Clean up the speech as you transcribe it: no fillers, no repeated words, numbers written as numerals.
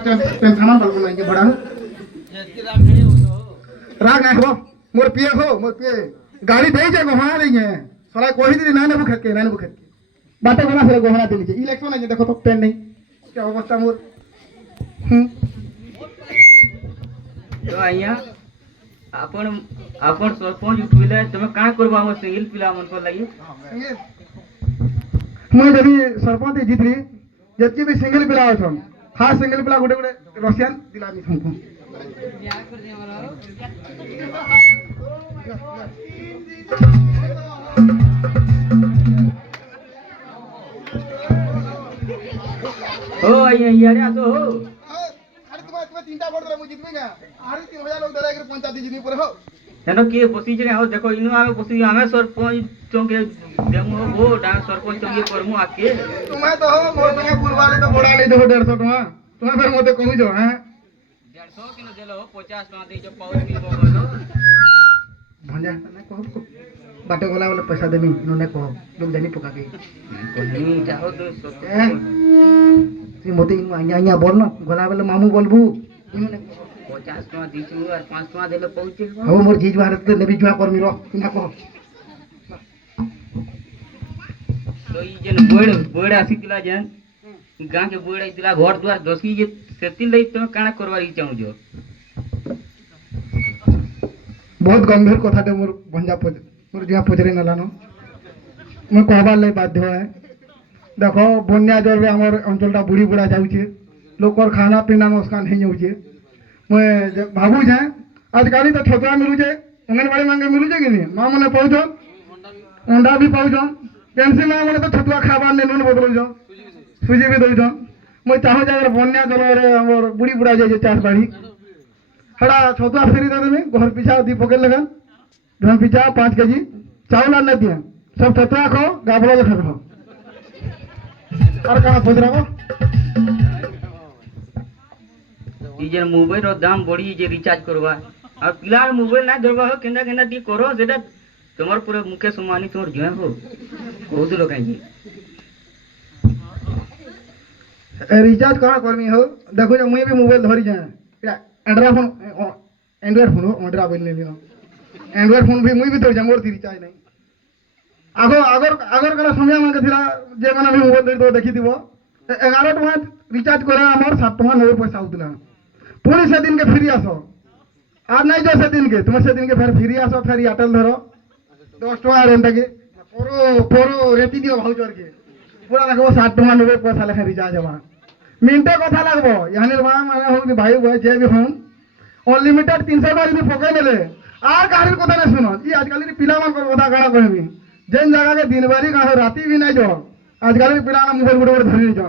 तेन सामान बाल बनाएंगे बड़ा राग आए हो मोर पिए हो मोर पिए गाड़ी दे जाए गोहना देंगे साला कोई दिन ना बुखेत के ना बुखेत के बातें बना फिर गोहना दे लीजिए इलेक्शन है देखो तो पेन नहीं क्या अवस्था मोर तो आइया आपण आपण सरपंच उठविले तुम का करबा हमर सिंगल पिला मन को लागि मैं जब सरपंच जीतली जति भी सिंगल पिला अछन खास सिंगल पिला गोटे गोटे रशियन दिलानी हमको ओ आइया यारे आसो हो अरे तुम्हें तीनटा वोट दे मु जीतबेगा अरे 3000 लोग दराई कर पंचायत जीतनी पर हो तेनो के बसी जे हो देखो इनु आमे बसी आमे सरपंच चोंके देमो वो डांस सरपंच चोंके करमु आके तुम्हें तो हो मोर संगे पुरवाले तो बोड़ा नहीं दो 150 टका तुम्हें फिर मते कहू जो हैं 150 किलो देलो 50 टका दे जो पाउच किलो बोलो भंजा ना कहो बाटे गोला वाला पैसा देमी इन्होंने कहो लोग जानी पका के कोनी जाओ तो ती मोते आइया बोल ना गोला वाला मामू बोलबू इन्होंने 50 टका दीछु और 5 टका देलो पहुंचे हो मोर जीज भारत के नेबी जुआ कर्मी रो ना कहो तो ई जन बोड़ आसीतिला जन गां के बोड़ आइतिला घर द्वार दसी जे सेतिन लई तुम काना करवारी चाहू जो बहुत गंभीर कथा दे मोर भंजा मोर जिया पचरे नलानो मैं कहबार लई बाध्य है देखो बन्या जर रे हमर अंचलटा बुढ़ी बुढ़ा जाउछे लोकर खाना पीना नुकसान नहीं होउछे मैं भाबू जे आजकल तो छतरा मिलू जे अंगनवाड़ी मांगे मिलू जे कि नहीं मां मने पाउछन अंडा भी पाउछन पेंसिल मां मने तो छतुआ खाबार ने नून बदलू जो सुजी भी दउछन मैं चाहो जे बन्या जल रे हमर बुढ़ी बुढ़ा जाए चास बाड़ी हड़ा छतुआ फेरी दे देमी घर पिछा दी पकेट लगन धन पिछा 5 केजी चावल आने दिया सब छतुआ खो गाबलो ले खो और कहां खोज रहो ई जे मोबाइल रो दाम बढ़ी जे रिचार्ज करवा और पिलार मोबाइल ना धरबा हो केंदा केंदा दी करो सेटा तुम्हार पूरे मुके सुमानी तोर जुए हो को दिलो काई रिचार्ज कहां करमी हो देखो जे मुई भी मोबाइल धरी जाए एंड्रॉइड फोन ऑर्डर बोल ले एंड्रॉइड फोन भी मुई भी धरी जा मोर रिचार्ज नहीं आगर कला समय मन के थिला जे माने भी मोबाइल दे देखि दिबो 11 टका रिचार्ज करे हमर 7 टका 90 पैसा उतला पुणी से दिन के फ्री आसो आज नहीं जो से दिन के तुम से दिन के फिर फ्री आसो फिर एयरटेल धरो 10 टका रेंट के पोरो रेटी दियो भाउचर के पूरा लगबो 7 टका 90 पैसा लेखा रिचार्ज हवा मिनटे कथा लगबो यानी बा माने हो कि भाई भाई जे भी हम अनलिमिटेड 300 बार भी पकई लेले आर गाड़ी कथा न सुनो ई आजकल पिला मान को कथा काड़ा कहबी जेन जगह के दिन बारी का राती भी नहीं जो आजकल पिला मोबाइल गुड़ धरी जो